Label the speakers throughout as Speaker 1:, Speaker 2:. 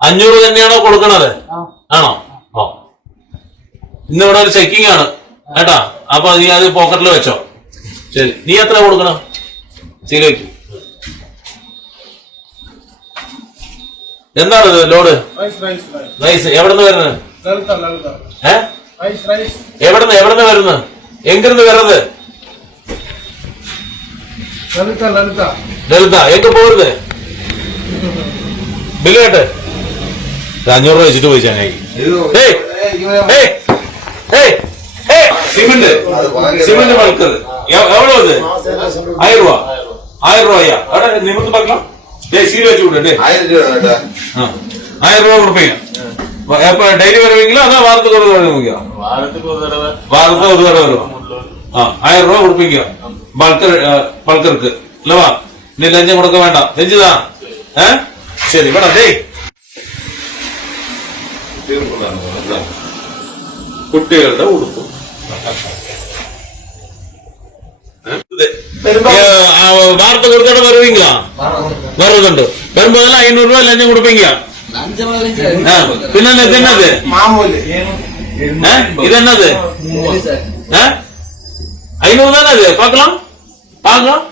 Speaker 1: അഞ്ഞൂറ് തന്നെയാണോ കൊടുക്കണത്? ആണോ? ഓ. ഇന്ന് ഇവിടെ ഒരു ചെക്കിംഗ് ആണ്. കേട്ടാ? അപ്പൊ നീ അത് പോക്കറ്റിൽ വെച്ചോ. ശരി. നീ എത്ര കൊടുക്കണം? സീരയ്ക്ക് എന്താണിത് ലോഡ്
Speaker 2: റൈസ്
Speaker 1: എവിടുന്ന് വരുന്നത്? എവിടുന്ന് എവിടുന്ന് വരുന്നത്? എങ്കിരുന്ന് വരുന്നത്?
Speaker 2: ലളിത
Speaker 1: എങ്ക പോരുന്നത് ബില്ല് കേട്ടെ? അഞ്ഞൂറ് രൂപ വെച്ചിട്ട് പോയി ചങ്ങായി സിമെന്റ്. സിമെന്റ് ബൾക്ക് എവിടെ ആയിരം
Speaker 3: രൂപ. ആയിരം
Speaker 1: രൂപയ്യാ അവിടെ നിമിത്ത് പക്കണം ഡേ സീൽ വെച്ച് വിടേ ആയിരം രൂപ കൊടുപ്പീങ്ക ഡെയിലി വരുവെങ്കിലും
Speaker 4: അതാ വാരത്തിൽ ഒരു
Speaker 1: തടവ് വാരത്തിൽ ഒരു തടവ് വരുവാ ആ ആയിരം രൂപ കൊടുപ്പിക്കുക. ബൾക്ക് ബൾക്കർക്ക് ഇല്ലവാ ഇനി ലഞ്ചം കൊടുക്ക വേണ്ട. രഞ്ജിതാ சரி வேணாம் டேய். കുട്ടികളുടെ ഉടുപ്പ് வாரத்தை ஒரு தடவை வருவீங்களா? வர்றதுண்டு வரும்போதெல்லாம் ஐநூறு ரூபாய் லஞ்சம் கொடுப்பீங்களா பின்னது என்னது? இது என்னது? ஐநூறு தானே அது? பாக்கலாம் பாக்கலாம்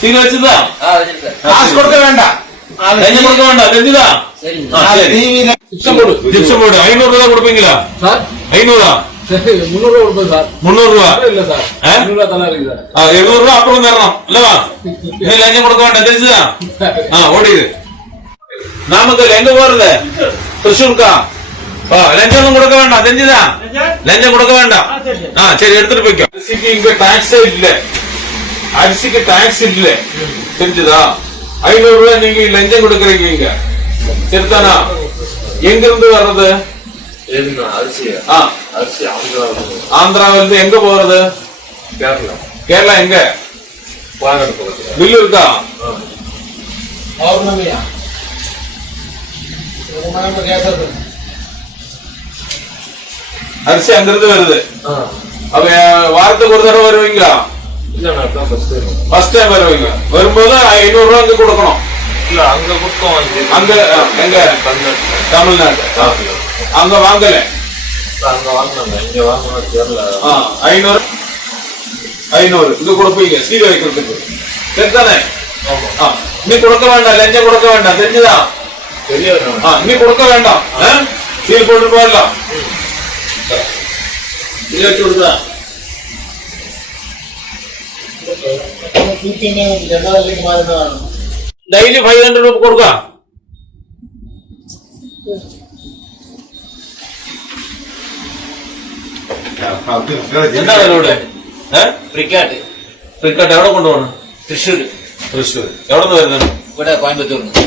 Speaker 1: சீல் வச்சுதா
Speaker 2: காசு கொடுக்க வேண்டாம்.
Speaker 1: லஞ்சம் கொடுக்க வேண்டாம். தெரிஞ்சுதா? ஜிப்சம் போடு. ஐநூறு ரூபாய் கொடுப்பீங்களா?
Speaker 5: சார்.
Speaker 1: ஐநூறா?
Speaker 5: சரி முந்நூறு ரூபா கொடுப்பேன் சார்.
Speaker 1: முந்நூறு ரூபா
Speaker 5: இல்ல சார்? முந்நூறு ரூபா தலா இருக்கு சார்.
Speaker 1: எழுநூறு ரூபா அப்புறம் தரணும். இல்லவா? நீ லஞ்சம் கொடுக்க வேண்டாம். தெரிஞ்சுதா? ஆ ஓடிடு. நாமக்கல் எங்க போறது? திருச்சூர்க்கா ஆ, லஞ்சம் கொடுக்க வேண்டாம். தெரிஞ்சுதா? லஞ்சம்? கொடுக்க வேண்டாம். ஆ சரி எடுத்துட்டு போய்க்கோ. அரிசிக்கு இங்க டாக்ஸே இல்ல. அரிசிக்கு டாக்ஸ் இல்ல. தெரிஞ்சுதா? ஐநூறு ரூபாய் நீங்க லஞ்சம் கொடுக்குறீங்க இங்க. சரிதானா எங்க இருந்து வர்றது
Speaker 4: ஆந்திராவில்
Speaker 1: இருந்து எங்க போறது?
Speaker 4: கேரளா.
Speaker 1: கேரளா எங்க? பில்லு இருக்கா. அரிசி அங்கிருந்து வருது. அப்ப வாரத்துக்கு ஒரு தடவை வருவீங்களா?
Speaker 4: ஃபர்ஸ்ட்
Speaker 1: டைம் வருவீங்க வரும்போது ஐநூறு ரூபா அங்க கொடுக்கணும்.
Speaker 4: இல்லை அங்கே கொடுத்தோம்
Speaker 1: அங்க எங்க?
Speaker 4: தமிழ்நாட்டில்
Speaker 1: தமிழ்நாடு. ஆ. அங்க வாங்கல
Speaker 4: அங்கே வாங்கினாங்க இங்கே வாங்கினா
Speaker 1: ஆ, ஐநூறு. ஐநூறு. இது கொடுப்பீங்க. சீல் வைக்கிறதுக்கு சரிதானே? ஆ, நீ கொடுக்க வேண்டாம். லஞ்சம் கொடுக்க வேண்டாம். தெரிஞ்சுதா? நீ கொடுக்க வேண்டாம்? சீல் போட்டு போயிடலாம். சீல் வச்சு கொடுத்தா പിന്നെ രണ്ടാമല്ലെങ്കിൽ മാറുന്നതാണ് ഡെയിലി ഫൈവ് ഹൺഡ്രഡ് രൂപ കൊടുക്ക? എന്താ വിലയുടെ
Speaker 6: പ്രിക്കാട്ട്
Speaker 1: പ്രിക്കാട്ട് എവിടെ കൊണ്ടുപോകണം
Speaker 6: തൃശ്ശൂർ
Speaker 1: തൃശ്ശൂർ എവിടെ നിന്ന് വരുന്നത്?
Speaker 6: ഇവിടെ കോയമ്പത്തൂർ
Speaker 2: നിന്ന്